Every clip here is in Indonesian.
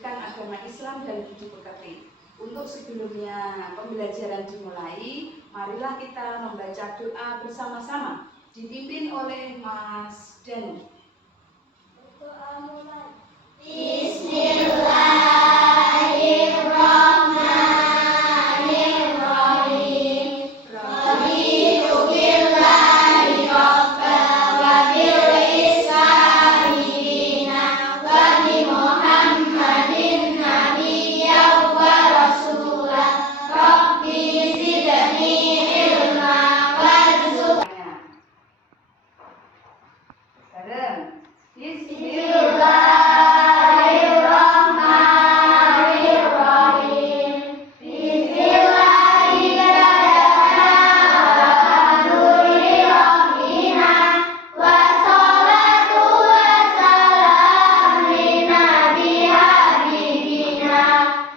pendidikan agama Islam dan budi pekerti. Untuk sebelumnya pembelajaran dimulai, marilah kita membaca doa bersama-sama dipimpin oleh Mas Danu. Doa mulai. Bismillahirrahmanirrahim. Raditu billahi rabban wa bil islami dinan wa bi Muhammadin nabiyyan wa rasulan. Rabbi zidni ilman warzuqni. Bareng. Bismillahirrahmanirrahim. Bismillahirrahmanirrahim. Wassalatu wassalam li nabi habibina.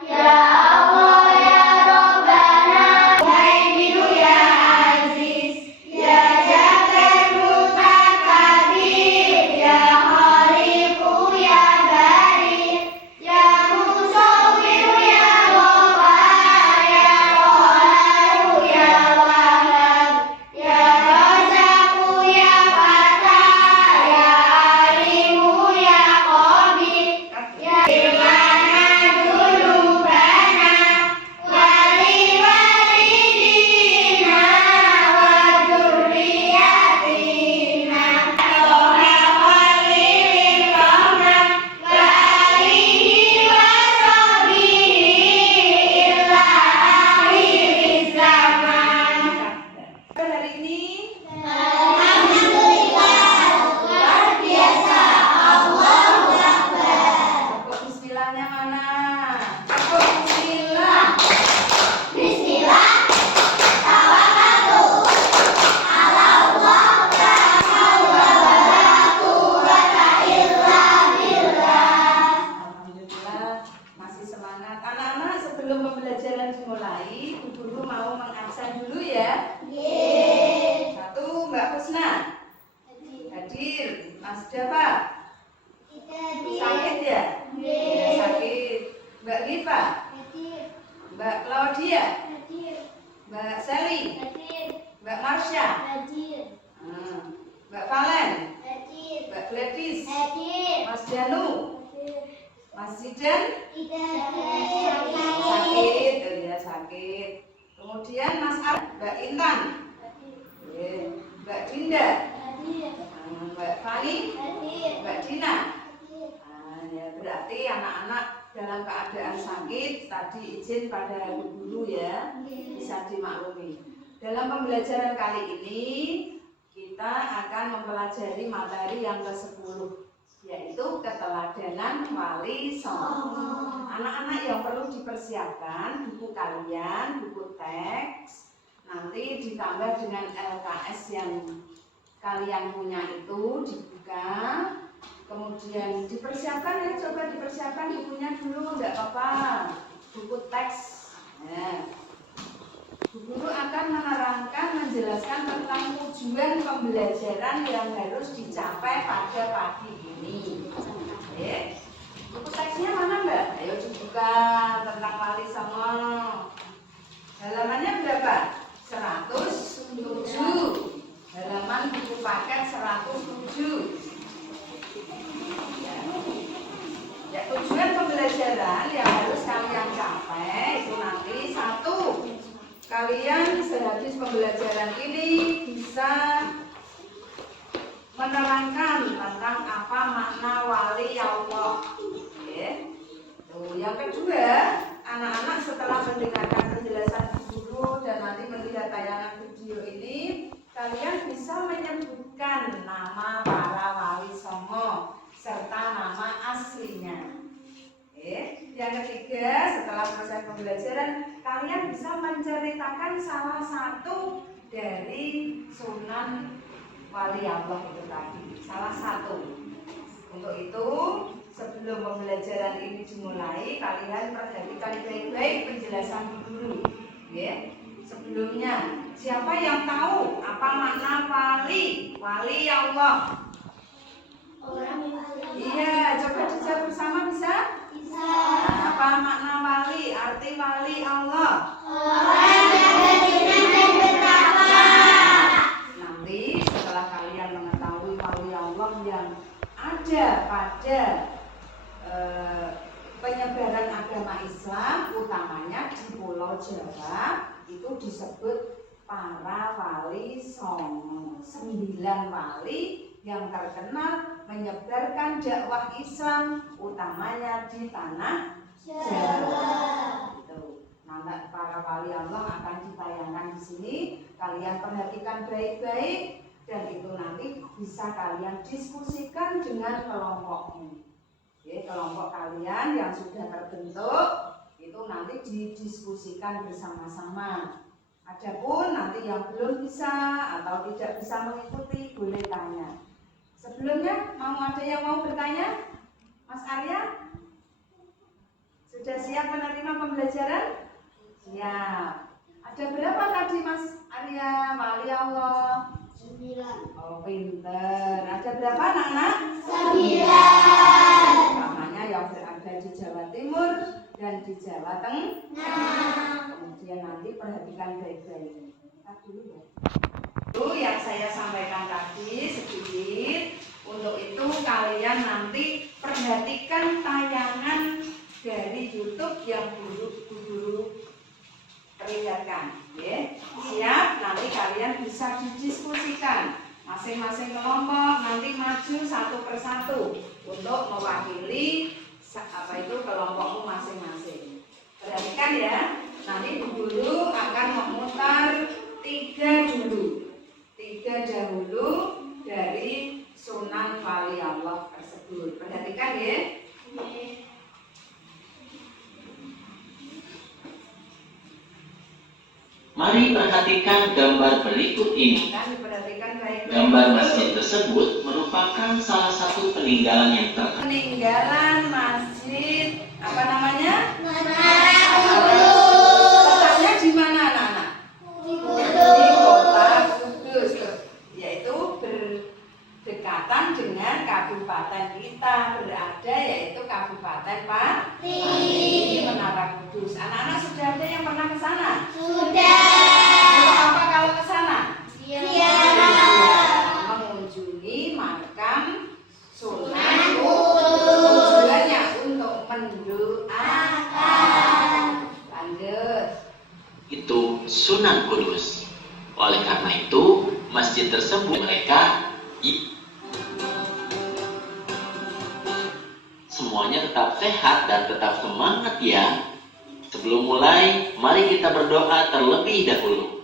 Ya Allah ya Rabbana, Muhaiminu ya Aziz, ya Jabbar Mutakabir, ya Khaliqu ya Bari, ya Musawwir ya Ghafar, ya Qaharu ya Wahhab, ya Razaqu ya Fatah, ya Alimu ya Qabir, ya Ilana Dunubana, wali walidina wa dzurriyyatina, Toha walil rahman wa alihi wa sahbihi illa akhir zaman. Hari ini Alhamdulillah, luar biasa. Allahu Akbar. pokok bismillahnya mana? Pokok bismillah. Bismillah. Tawakkaltu ala Allah, la haula wala quwwata illa billah. Alhamdulillah masih semangat. Anak-anak, sebelum pembelajaran dimulai, Bu Guru mau mengabsen dulu ya. Yeay. Satu, Mbak Husna hadir. Mas Dava sakit ya? Ya, sakit. Mbak Liva, Mbak Claudia, Mbak Sally, Mbak Marsha, Mbak Valen, Mbak Gladys, Mas Danu, Mas Zidan sakit, ya sakit. Kemudian Mas Ar, Mbak Intan, Mbak Dinda, Mbak Fani, Mbak Dina. Ya, berarti anak-anak dalam keadaan sakit tadi izin pada Bu Guru ya, bisa dimaklumi. Dalam pembelajaran kali ini kita akan mempelajari materi yang ke-10, yaitu keteladanan wali songo. Anak-anak yang perlu dipersiapkan buku kalian, buku teks, nanti ditambah dengan LKS yang kalian punya itu dibuka. Kemudian dipersiapkan ya, coba dipersiapkan bukunya dulu, enggak apa-apa, buku teks. Nah, Bu Guru akan menerangkan, menjelaskan tentang tujuan pembelajaran yang harus dicapai pada pagi ini. Oke. Buku teksnya mana Mbak? Ayo dibuka, tentang wali songo. Halamannya berapa? 107. Halaman buku paket 107. Ya, tujuan pembelajaran yang harus kalian capai itu nanti, satu, kalian sehabis pembelajaran ini bisa menerangkan tentang apa makna wali Allah. Oke. Tuh, yang kedua, anak-anak setelah mendengarkan penjelasan guru dan nanti melihat tayangan video ini, kalian bisa menyebutkan nama para wali songo serta nama aslinya. Oke. Yang ketiga, setelah selesai pembelajaran, kalian bisa menceritakan salah satu dari sunan wali Allah itu tadi, salah satu. Untuk itu, sebelum pembelajaran ini dimulai, kalian perhatikan baik-baik penjelasan guru. Ya. Sebelumnya, siapa yang tahu apa makna wali? Wali Allah. Iya, coba dijawab bersama bisa? Bisa. Nah, apa makna wali? Arti wali Allah. Orang yang beriman dan bertakwa. Nanti setelah kalian mengetahui wali Allah yang ada pada penyebaran agama Islam, utamanya di Pulau Jawa, itu disebut para wali songo. 9 wali yang terkenal menyebarkan dakwah Islam, utamanya di tanah Jawa. Gitu. Nah, para wali Allah akan ditayangkan di sini. Kalian perhatikan baik-baik, dan itu nanti bisa kalian diskusikan dengan kelompokmu. Oke, kelompok kalian yang sudah terbentuk itu nanti didiskusikan bersama-sama. Adapun nanti yang belum bisa atau tidak bisa mengikuti, boleh tanya. Sebelumnya ada yang mau bertanya? Mas Arya? Sudah siap menerima pembelajaran? Siap. Ada berapa tadi Mas Arya wali Allah? 9. Oh, pinter. Ada berapa anak-anak? 9. Utamanya yang berada di Jawa Timur dan di Jawa Tengah. Kemudian nanti perhatikan baik-baik. Kita dulu ya. Itu yang saya sampaikan tadi sedikit. Untuk itu kalian nanti perhatikan tayangan dari YouTube yang guru perlihatkan. Ya. Siap? Nanti kalian bisa didiskusikan. Masing-masing kelompok nanti maju satu persatu untuk mewakili kelompokmu masing-masing. Perhatikan ya. Nanti guru akan memutar 3 dahulu dari Sunan Wali Allah tersebut. Perhatikan ya. Mari perhatikan gambar berikut ini. Gambar masjid tersebut merupakan salah satu peninggalan yang terkenal. Peninggalan masjid apa namanya? Kudus. Letaknya di mana anak-anak? Di kota Kudus, yaitu berdekatan dengan kabupaten kita berada, yaitu Kabupaten Pati, Menara Kudus. Anak-anak sudah ada yang pernah ke sana? Sudah. Apa kalau ke sana? Iya. Mengunjungi makam Sunan Kudus. Tujuannya untuk mendoakan. Lanjut. Itu Sunan Kudus. Oleh karena itu, masjid tersebut mereka semuanya tetap sehat dan tetap semangat ya. Sebelum mulai, mari kita berdoa terlebih dahulu.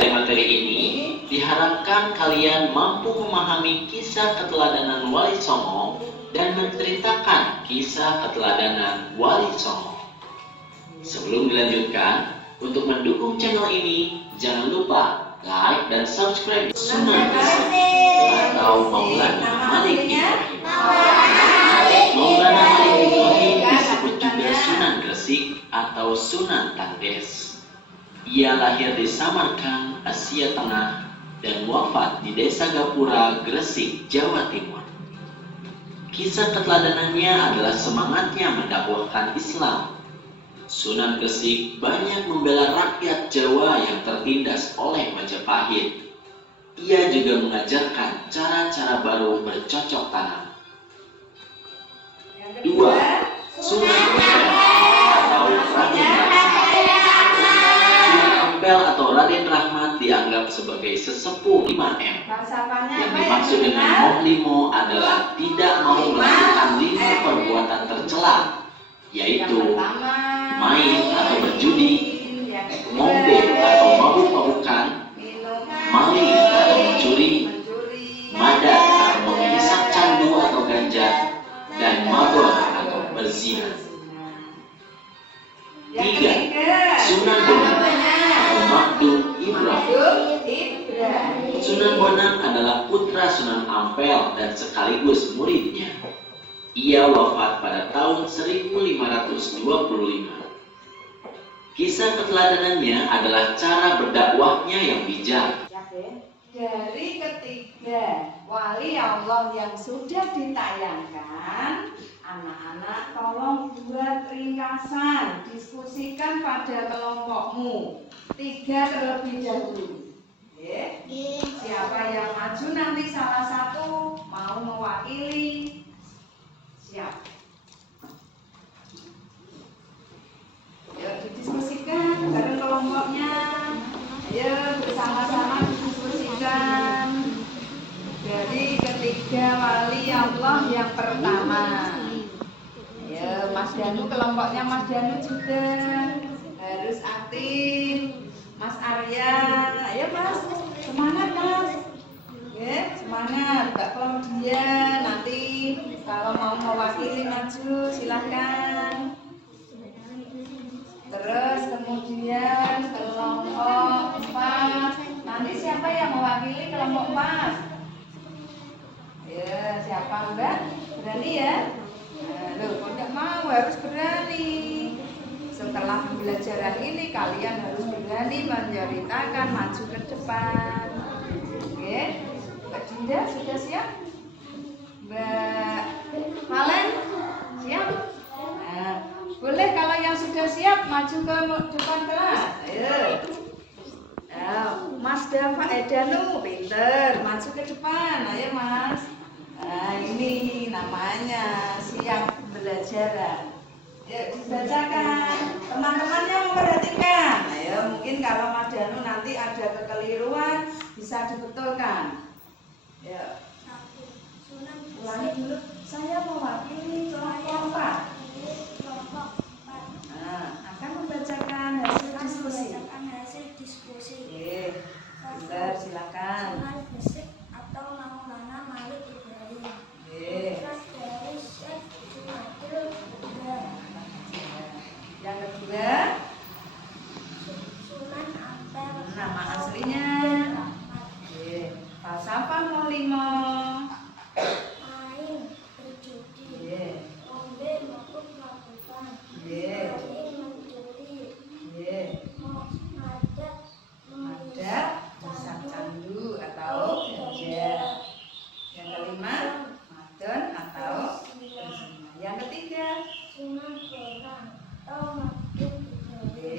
Dari materi ini, diharapkan kalian mampu memahami kisah keteladanan Wali Songo dan menceritakan kisah keteladanan Wali Songo. Sebelum dilanjutkan, untuk mendukung channel ini, jangan lupa like dan subscribe Sunan Gresik atau Maulana Malik Ibrahim. Maulana Malik Ibrahim disebut juga Sunan Gresik atau Sunan Tandes. Ia lahir di Samarkand, Asia Tengah, dan wafat di Desa Gapura, Gresik, Jawa Timur. Kisah keteladanannya adalah semangatnya mendakwahkan Islam. Sunan Gresik banyak membela rakyat Jawa yang tertindas oleh Majapahit. Ia juga mengajarkan cara-cara baru bercocok tanam. 2. Sunan Ampel atau Raden Rahmat. Sunan Ampel atau Raden Rahmat dianggap sebagai sesepuh 5M. Yang dimaksud dengan Mohlimo adalah tidak mau melakukan 5 perbuatan tercela, yaitu main atau berjudi, ngombe atau mabuk-mabukan, maling atau mencuri, madat atau menghisap candu atau ganja, dan mabuk atau berzina. 3. Sunan Bonang atau Makdum Ibrahim. Sunan Bonang adalah putra Sunan Ampel dan sekaligus muridnya. Ia wafat pada tahun 1525. Kisah keteladanannya adalah cara berdakwahnya yang bijak. dari ketiga wali Allah yang sudah ditayangkan, anak-anak tolong buat ringkasan, diskusikan pada kelompokmu 3 terlebih dahulu. Oke. Siapa yang maju nanti salah satu mau mewakili. Siap. Ayo didiskusikan bareng kelompoknya. Ayo bersama-sama didiskusikan dari ketiga wali Allah yang pertama. Ayo Mas Danu, kelompoknya Mas Danu juga harus aktif. Mas Arya, ayo Mas, semangat Mas. Ya, semangat. Mbak Claudia nanti kalau mau mewakili maju silahkan. Terus kemudian kelompok 4. Nanti siapa yang mewakili kelompok 4? Ya, siapa Mbak? Berani ya? Nah, loh, kok tidak mau, harus berani. Setelah pembelajaran ini kalian harus berani menceritakan maju ke depan. Oke, Mbak Dinda sudah siap? Mbak Valen siap? Nah, boleh kalau yang sudah siap maju ke depan kelas. Ayo. Mas Danu pinter, maju ke depan. Ayo Mas. Nah, ini namanya siap belajar. Ya, dibacakan. Teman-temannya memperhatikan. Ayo, mungkin kalau Mas Danu nanti ada kekeliruan bisa dibetulkan. Ya. Ulangi dulu. Saya mewakili kelompok 4. Nah, akan membacakan hasil diskusi. Oke, bentar silakan. Atau Maulana Malik Ibrahim. Oke. Dari Syekh Jumadil Huda. Yang kedua, Sunan Ampel. nama aslinya. Oke. Falsafah Molimo. Main berjudi. Oke. Ombe mabuk-mabukan. Oke. Main mencuri. Oke. Madat Ada dasar candu atau gajah. Yang kelima, madon atau berzina. Yang ketiga, Sunan Bonang atau Mabuk Ibrahim. oke.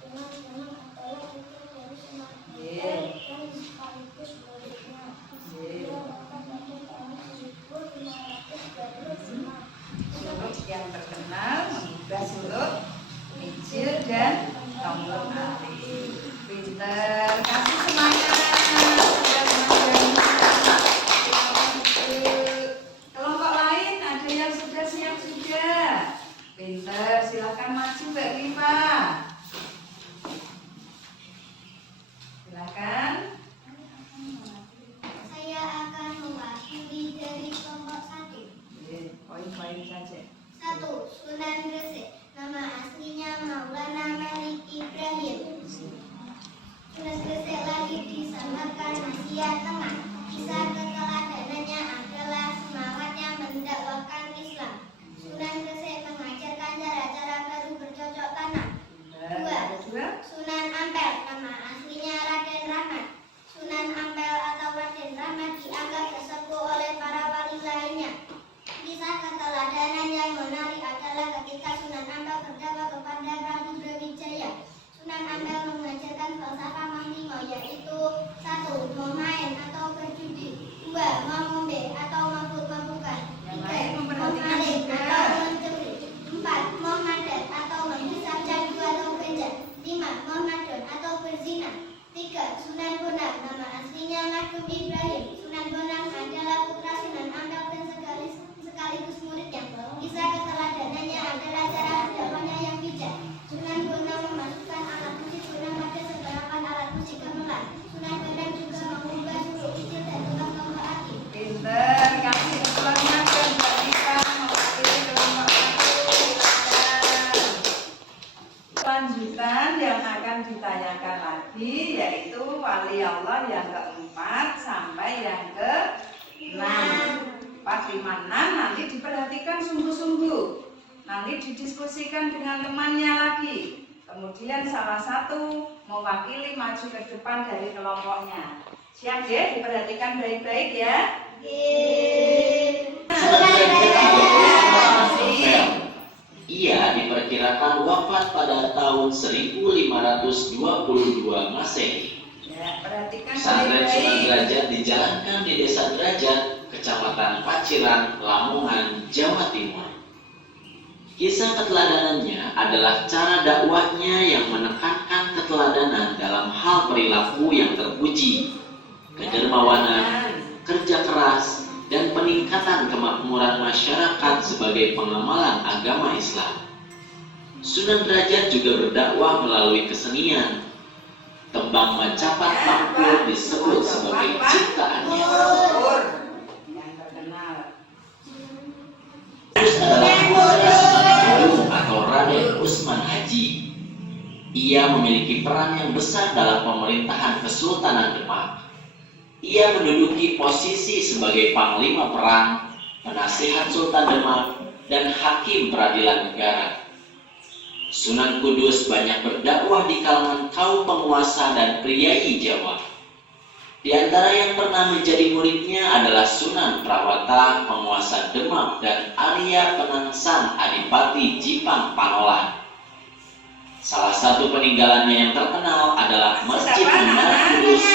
Sunan Bonang adalah putra dari Sunan Oke. Ampel dan sekaligus muridnya. Oke. Dia wafat pada tahun 1525. Suluk yang terkenal mengubah suluk Mijil dan Tombol Ali. Pinter, kasih semangat. Kelompok lain ada yang sudah siap juga. Pinter, silakan maju Mbak Rifa. Silakan. Saya akan mewakili dari kelompok 1. Poin-poin saja. 1. Sunan Gresik. Nama aslinya Maulana Malik Ibrahim. Sunan Gresik lahir di Samarkand, Asia Tengah. Kisah keteladanannya adalah semangatnya mendakwakan Islam. Sunan Gresik mengajarkan cara-cara baru bercocok tanam. Yang kedua. Sunan Ampel. Nama aslinya Raden Rahmat. Sunan Ampel atau Raden Rahmat dianggap tersepuh oleh para wali lainnya. Kisah keteladanan yang menarik adalah ketika Sunan Ampel berdakwah kepada Prabu Brawijaya. Sunan Ampel mengajarkan falsafah Mahlimo, yaitu 1. Memain atau berjudi, 2. Mengombe atau mabuk-mabukan, Yang 3. lain memperhatikan memaling juga. atau mencuri, 4. Memadat atau menghisap candu atau ganja, 5. Memadon atau berzina. 3. Sunan Bonang. Nama aslinya Magum Ibrahim. Sunan Bonang adalah putra Sunan Ampel dan sekaligus muridnya. Kisah keteladanannya adalah cara berdakwahnya yang bijak. Sunan Bonang memasukkan alat musik guna pada segerakan alat musik gamelan. Sunan Bonang juga mengubah suluk kecil dan tukang tombol aki. Pinter, kasih semangat ke Mbak Rifa mewakili kelompok 1. Lanjutan yang akan ditayangkan lagi yaitu wali Allah yang keempat sampai yang ke-6. 4, 5, 6 nanti diperhatikan sungguh-sungguh. Nanti didiskusikan dengan temannya lagi. Kemudian salah satu mewakili maju ke depan dari kelompoknya. Siap ya, diperhatikan baik-baik ya. Ia diperkirakan wafat pada tahun 1522 Masehi. Ya, perhatikan Pesantren Sunan baik-baik. Derajat dijalankan di Desa Derajat, Kecamatan Paciran, Lamongan, Jawa Timur. Kisah keteladanannya adalah cara dakwahnya yang menekankan keteladanan dalam hal perilaku yang terpuji, kedermawanan, kerja keras, dan peningkatan kemakmuran masyarakat sebagai pengamalan agama Islam. Sunan Derajat juga berdakwah melalui kesenian. Tembang Macapat Pangkur disebut sebagai ciptaannya. Yang terkenal. Terus adalah putra Sunan Kudus atau Raden Usman Haji. Ia memiliki peran yang besar dalam pemerintahan Kesultanan Demak. Ia menduduki posisi sebagai panglima perang, penasihat Sultan Demak, dan hakim peradilan negara. Sunan Kudus banyak berdakwah di kalangan kaum penguasa dan priai Jawa. Di antara yang pernah menjadi muridnya adalah Sunan Prawata, penguasa Demak, dan Arya Penangsang Adipati Jipang Panolan. Salah satu peninggalannya yang terkenal adalah Masjid Menara Kudus.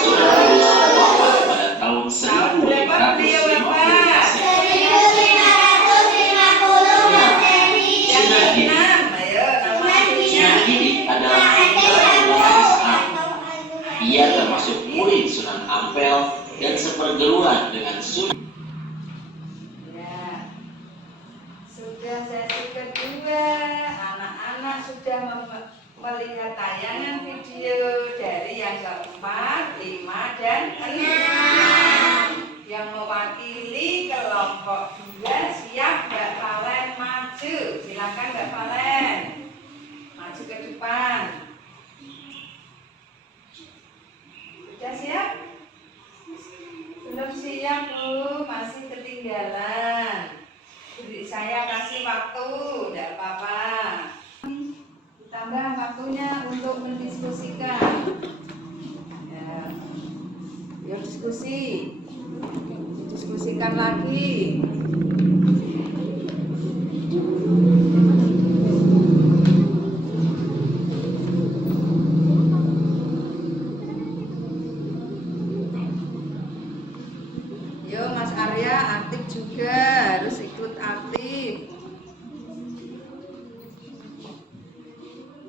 Sunan Kudus wafat pada tahun 1550 Masehi. Sunan Giri adalah putra Sunan Ishak. Ia termasuk murid Sunan Ampel dan seperguruan dengan Sunan. Ya. Sudah sesi kedua, anak-anak sudah melihat tayangan video dari yang keempat, 5, dan 6. Yang mewakili kelompok 2 siap Mbak Valen maju. Silakan Mbak Valen. Maju ke depan. Sudah siap? Belum siap Bu, masih ketinggalan. Beri saya kasih waktu, tidak apa-apa. Tambah waktunya untuk mendiskusikan. Ya, yuk diskusi. Diskusikan lagi. Yo Mas Arya aktif juga, harus ikut aktif.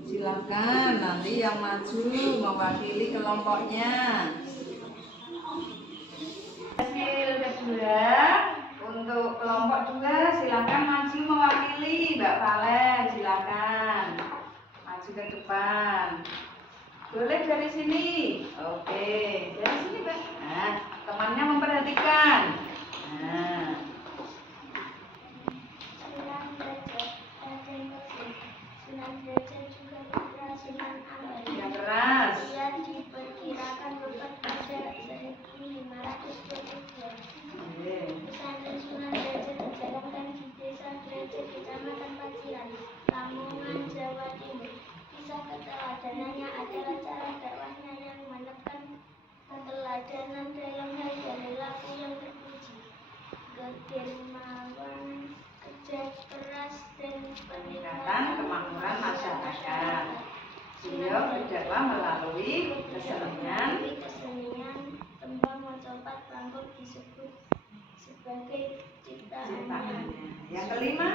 Silakan nanti yang maju mewakili kelompoknya. Hasil kedua untuk kelompok 2 silakan maju mewakili Mbak Valen, silakan maju ke depan. Boleh dari sini. Oke, dari sini Mbak. Nah, temannya memperhatikan. Nah, Sunan Derajat juga putra Sunan Ampel. yang keras. Ia diperkirakan wafat pada 1522. Pesantren Sunan Derajat dijalankan di Desa Derajat, Kecamatan Paciran, Lamongan, Jawa Timur. Kisah keteladanannya adalah cara dakwahnya yang menekan keteladanan dalam hal perilaku yang terpuji, kedermawanan, kerja keras, dan Peningkatan kemakmuran masyarakat. Beliau berdakwah melalui kesenian. Tembang Macapat Pangkur disebut sebagai ciptaannya. Yang kelima,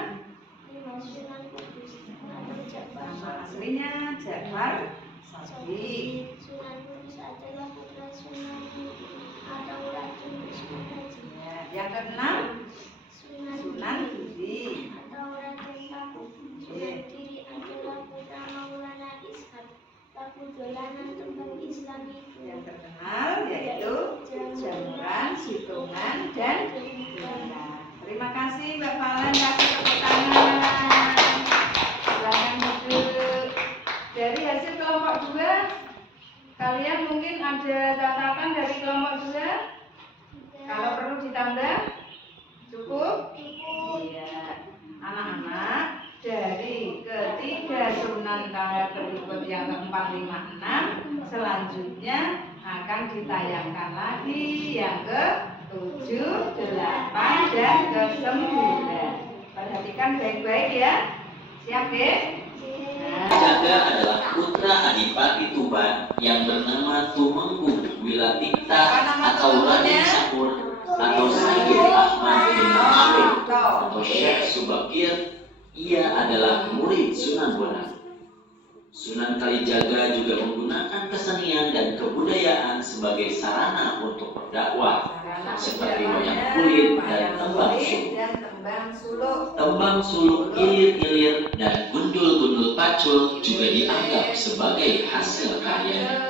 Sunan Kudus atau Ja'far nama aslinya Ja'far Shadiq. Sunan Kudus adalah putra Sunan atau Raden Usman Haji. Yang keenam, Sunan Sunan Giri. atau Raden Paku. Sunan Giri adalah putra Maulana Ishak. Lagu dolanan tembang Islami Yang terkenal yaitu Jamuran, Situngan, dan Gunda. Terima kasih Mbak Valen, kasih tepuk tangan. Silakan duduk. Dari hasil kelompok 2, kalian mungkin ada catatan dari kelompok 2? Kalau perlu ditambah, cukup? Iya. Anak-anak, dari ketiga sunan tanggal berikut yang ke-4, 5, 6, selanjutnya akan ditayangkan lagi yang ke-7, 8, dan ke-9. Perhatikan baik-baik ya. Siap ya? Jaga adalah putra Adipati Tuban yang bernama Tumenggung Wilatikta atau Raden Sakur atau Sayyid Ahmad bin Mansur atau Syekh Subakir. Ia adalah murid Sunan Bonang. Sunan Kalijaga juga menggunakan kesenian dan kebudayaan sebagai sarana untuk berdakwah, seperti wayang kulit dan tembang suluk. Tembang suluk, ilir-ilir, dan gundul-gundul pacul juga dianggap sebagai hasil karyanya.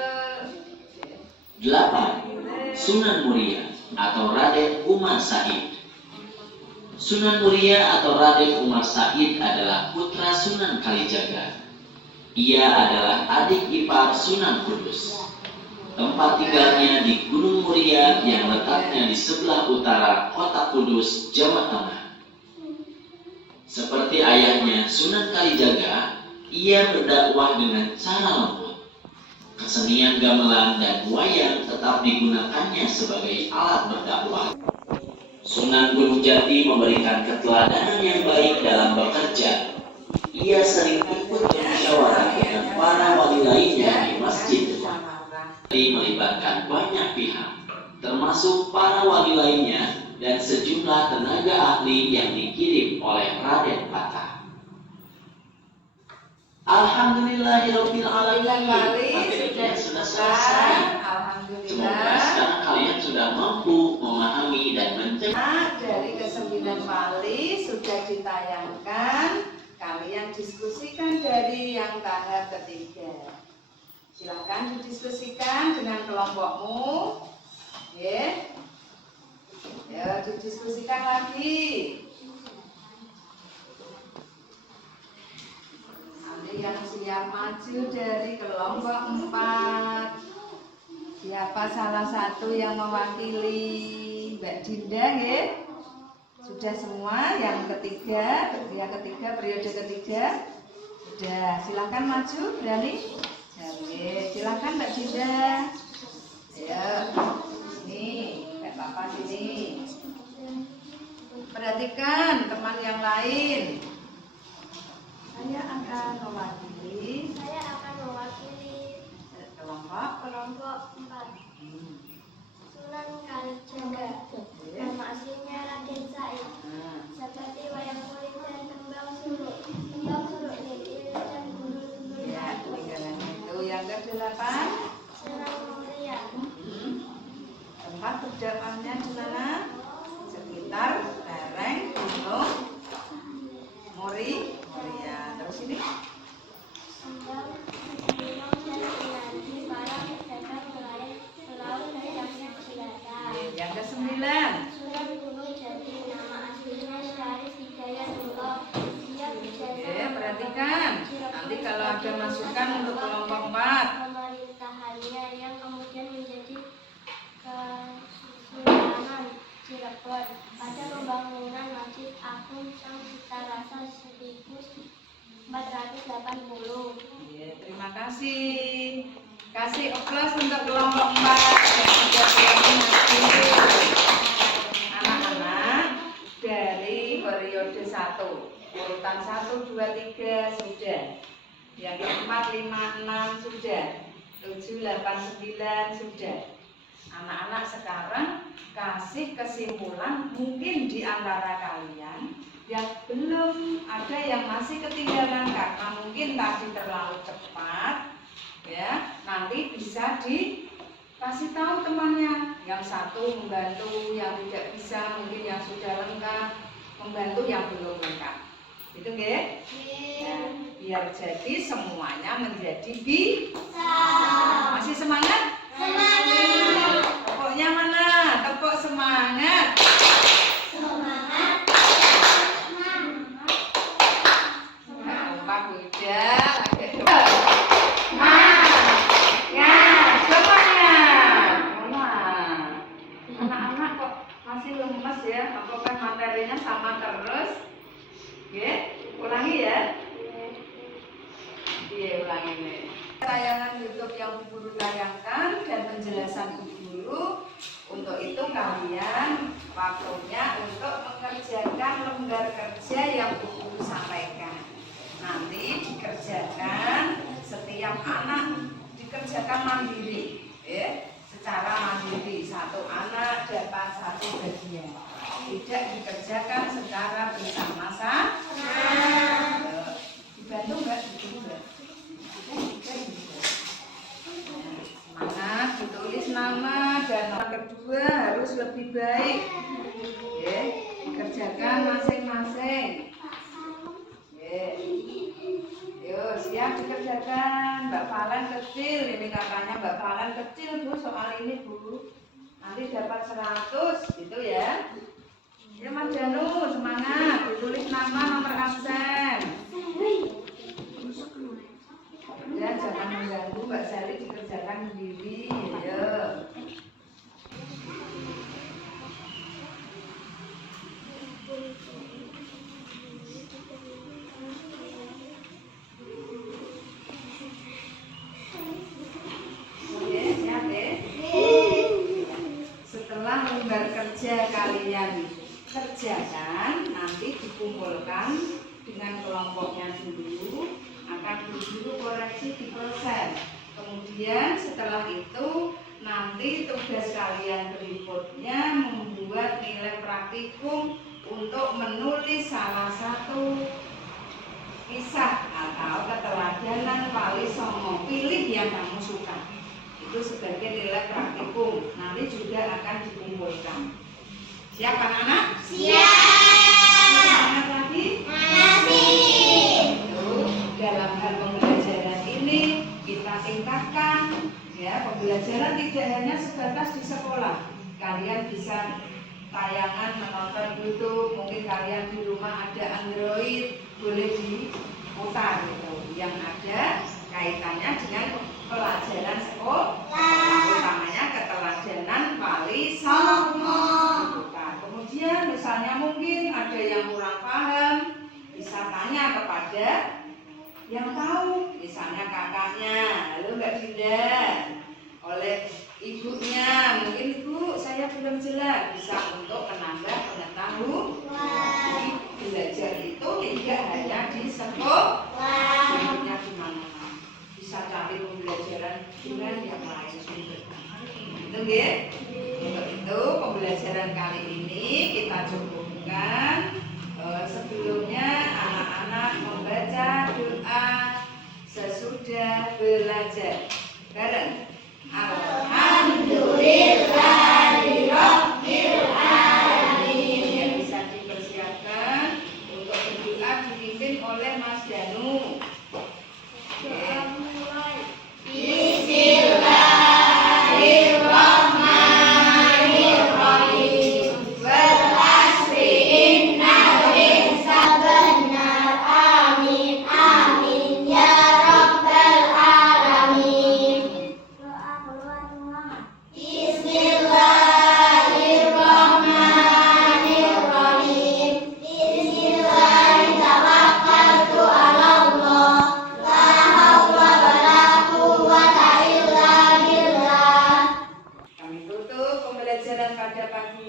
8. Sunan Muria atau Raden Umar Said. Sunan Muria atau Raden Umar Said adalah putra Sunan Kalijaga. Ia adalah adik ipar Sunan Kudus. Tempat tinggalnya di Gunung Muria yang letaknya di sebelah utara kota Kudus, Jawa Tengah. Seperti ayahnya Sunan Kalijaga, ia berdakwah dengan cara lembut. Kesenian gamelan dan wayang tetap digunakannya sebagai alat berdakwah. Sunan Gunung Jati memberikan keteladanan yang baik dalam bekerja. Ia sering ikut bermusyawarah dengan para wali lainnya di masjid. Melibatkan banyak pihak, termasuk para wali lainnya dan sejumlah tenaga ahli yang dikirim oleh Raden Patah. Alhamdulillahirabbil alamin. Akhirnya sudah selesai. Semoga sekarang kalian sudah mampu memahami dan mencerna. Dari ke-9 wali sudah ditayangkan. Kalian diskusikan dari yang tahap ketiga. Silakan didiskusikan dengan kelompokmu. Ya. Ya, didiskusikan lagi. Nanti yang siap maju dari kelompok 4. Siapa salah satu yang mewakili Mbak Dinda, ya? Sudah semua yang ketiga periode ketiga. Sudah, silakan maju, berani. Oke, silakan Mbak Dinda. Ya, sini, Mbak Papa sini. Perhatikan teman yang lain. Saya akan mewakili kelompok 4. Sunan Kalijaga. Nama aslinya Raden Said. Seperti wayang kulit dan tembang suluk. Tembang suluk ilir dan gundul-gundul pacul. Itu yang ke-8. Sunan Muria. Tempat berdakwahnya di mana? Sekitar lereng Gunung Muria. Terus ini? Sembang, Gunung dan Pinanti para pedagang nelayan pelaut dan rakyat jelata. Yang ke-9. Sunan Gunung Jati. Nama aslinya Syarif Hidayatullah. Dia berjasa Perhatikan. Nanti kalau ada masukan untuk kelompok 4. pemerintahannya yang kemudian menjadi Kesultanan Cirebon pada pembangunan Masjid Agung Sang Cipta Rasa 1480. Ya, terima kasih. Kasih aplaus untuk kelompok 4. Anak-anak dari periode 1. Urutan 1, 2, 3 sudah. Yang keempat, 5, 6 sudah. 7, 8, 9 sudah. Anak-anak sekarang kasih kesimpulan. Mungkin di antara kalian yang belum ada yang masih ketinggalan karena mungkin tadi terlalu cepat, ya, nanti bisa dikasih tahu temannya. Yang satu membantu yang tidak bisa, mungkin yang sudah lengkap membantu yang belum lengkap. Itu nggih? Nah, biar jadi semuanya menjadi bisa. Masih semangat? Semangat. Tepuknya mana? Tepuk semangat. Semangat. Pak Buddha. Ya, semangat. Anak-anak kok masih lemes ya? Apakah materinya sama terus? Oke, ulangi ya. Iya, ulangi nih. Tayangan YouTube yang Bu Guru tayangkan dan penjelasan Bu Guru. Untuk itu kalian waktunya untuk mengerjakan lembar kerja yang Bu Guru sampaikan. Nanti dikerjakan, setiap anak dikerjakan mandiri, secara mandiri. Satu anak dapat satu bagian, tidak dikerjakan secara bersama-sama. Dibantu enggak? Semangat, ditulis nama dan nomor kedua harus lebih baik. Dikerjakan masing-masing. Yuk, siap dikerjakan. Mbak Falan kecil, ini katanya Mbak Falan kecil Bu, soal ini Bu. Nanti dapat 100 gitu ya. Ya Mas Janu, semangat, ditulis nama, nomor absen. Ya, jangan mengganggu Mbak Sari, dikerjakan sendiri. Ayo. Setelah lembar kerja kalian kerjakan, nanti dikumpulkan dengan kelompoknya dulu, akan dulu koreksi di persen. Kemudian setelah itu nanti tugas kalian berikutnya membuat nilai praktikum untuk menulis salah satu kisah atau keteladanan Wali Songo. Pilih yang kamu suka, itu sebagai nilai praktikum, nanti juga akan dikumpulkan. Siap anak-anak? Siap. Semangat lagi? Masih. Dalam hal pembelajaran ini kita tingkatkan, ya, pembelajaran tidak hanya sebatas di sekolah. Kalian bisa tayangan menonton YouTube, mungkin kalian di rumah ada Android, boleh diputar gitu, yang ada kaitannya dengan pelajaran sekolah, utamanya keteladanan Wali Songo. Kemudian misalnya mungkin ada yang kurang paham, bisa tanya kepada yang tahu, misalnya kakaknya, halo Mbak Dinda, oleh ibunya, mungkin Ibu saya belum jelas, bisa untuk menambah pengetahuan. Belajar itu tidak hanya di sekolah, sumbernya di mana-mana, bisa cari pembelajaran dengan yang lain sumber. Itu ya. Untuk itu pembelajaran kali ini kita cukupkan. Sebelumnya anak-anak membaca doa sesudah belajar bareng. Alhamdulillahirabbil alamin. Yang bisa dipersiapkan untuk berdoa dipimpin oleh Mas Danu. Doa mulai. Bismillahirrahmanirrahim. Wal asri innal insana benar. Amin amin ya rabbal alamin. Bismillahirrahmanirrahim. Bismillahirrahmanirrahim. La haula wala quwwata illa billah. Kami tutup pembelajaran pada pagi